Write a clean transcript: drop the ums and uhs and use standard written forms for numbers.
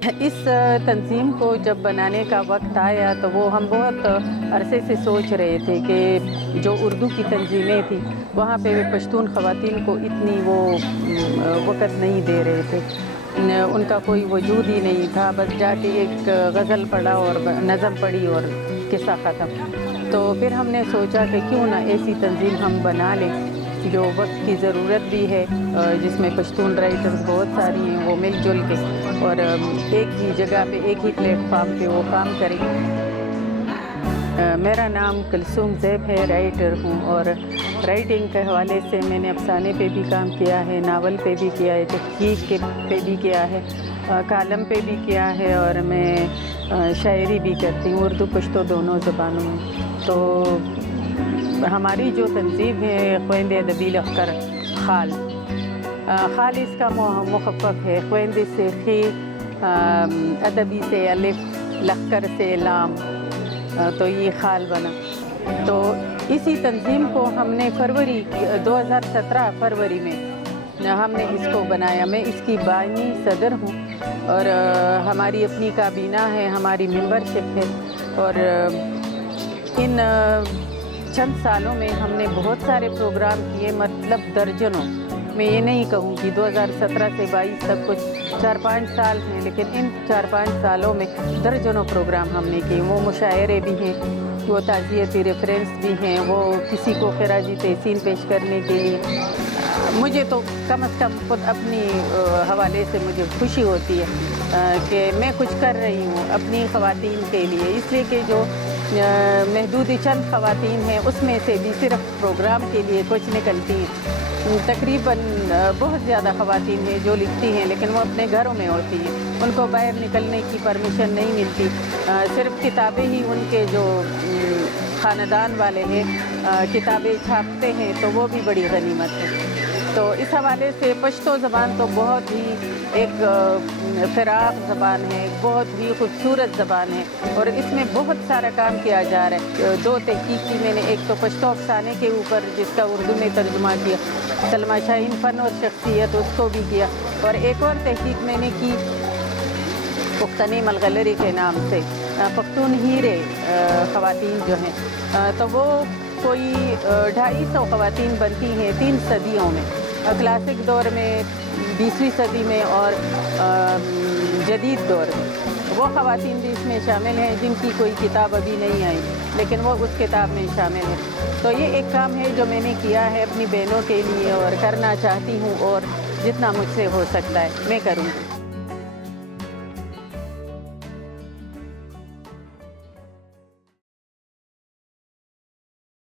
اس تنظیم کو جب بنانے کا وقت آیا تو وہ ہم بہت عرصے سے سوچ رہے تھے کہ جو اردو کی تنظیمیں تھیں وہاں پہ پشتون خواتین کو اتنی وہ وقت نہیں دے رہے تھے، ان کا کوئی وجود ہی نہیں تھا، بس جا کے ایک غزل پڑھا اور نظم پڑھی اور قصہ ختم۔ تو پھر ہم نے سوچا کہ کیوں نہ ایسی تنظیم ہم بنا لیں جو وقت کی ضرورت بھی ہے، جس میں پشتون رائٹرز بہت ساری ہیں، وہ مل جل کے اور ایک ہی جگہ پہ ایک ہی پلیٹ فارم پہ وہ کام کریں۔ میرا نام کلثوم زیب ہے، رائٹر ہوں، اور رائٹنگ کے حوالے سے میں نے افسانے پہ بھی کام کیا ہے، ناول پہ بھی کیا ہے، تحقیق پہ بھی کیا ہے، کالم پہ بھی کیا ہے، اور میں شاعری بھی کرتی ہوں، اردو پشتو دونوں زبانوں میں۔ تو ہماری جو تنظیم ہے خویند ادبی لخکر خال، خال اس کا مخفف ہے، خویند سے خی، ادبی سے الف، لخکر سے لام، تو یہ خال بنا۔ تو اسی تنظیم کو ہم نے 2017 فروری میں ہم نے اس کو بنایا۔ میں اس کی بانی صدر ہوں، اور ہماری اپنی کابینہ ہے، ہماری ممبرشپ ہے، اور ان چند سالوں میں ہم نے بہت سارے پروگرام کیے، مطلب درجنوں۔ میں یہ نہیں کہوں کہ 2017 سے 22 تک کچھ 4-5 سال ہیں، لیکن ان 4-5 سالوں میں درجنوں پروگرام ہم نے کیے۔ وہ مشاعرے بھی ہیں، وہ تعزیتی ریفرنس بھی ہیں، وہ کسی کو خراجی تحسین پیش کرنے کے لیے۔ مجھے تو کم از کم خود اپنی حوالے سے مجھے خوشی ہوتی ہے کہ میں کچھ کر رہی ہوں اپنی خواتین کے لیے، اس لیے کہ جو محدود چند خواتین ہیں اس میں سے بھی صرف پروگرام کے لیے کچھ نکلتی ہیں۔ تقریباً بہت زیادہ خواتین ہیں جو لکھتی ہیں، لیکن وہ اپنے گھروں میں ہوتی ہیں، ان کو باہر نکلنے کی پرمیشن نہیں ملتی، صرف کتابیں ہی ان کے جو خاندان والے ہیں کتابیں چھاپتے ہیں، تو وہ بھی بڑی غنیمت ہے۔ تو اس حوالے سے پشتو زبان تو بہت ہی ایک فراق زبان ہے، بہت ہی خوبصورت زبان ہے، اور اس میں بہت سارا کام کیا جا رہا ہے۔ 2 تحقیق کی میں نے، ایک تو پشتو افسانے کے اوپر جس کا اردو میں ترجمہ کیا، سلمیٰ شاہین فن اور شخصیت، اس کو بھی کیا، اور ایک اور تحقیق میں نے کی پختنی ملغلری کے نام سے، پختون ہیرے خواتین جو ہیں، تو وہ کوئی 250 خواتین بنتی ہیں 3 صدیوں میں، کلاسک دور میں، 20ویں صدی میں، اور جدید دور میں۔ وہ خواتین بھی اس میں شامل ہیں جن کی کوئی کتاب ابھی نہیں آئی، لیکن وہ اس کتاب میں شامل ہیں۔ تو یہ ایک کام ہے جو میں نے کیا ہے اپنی بہنوں کے لیے، اور کرنا چاہتی ہوں، اور جتنا مجھ سے ہو سکتا ہے میں کروں گی۔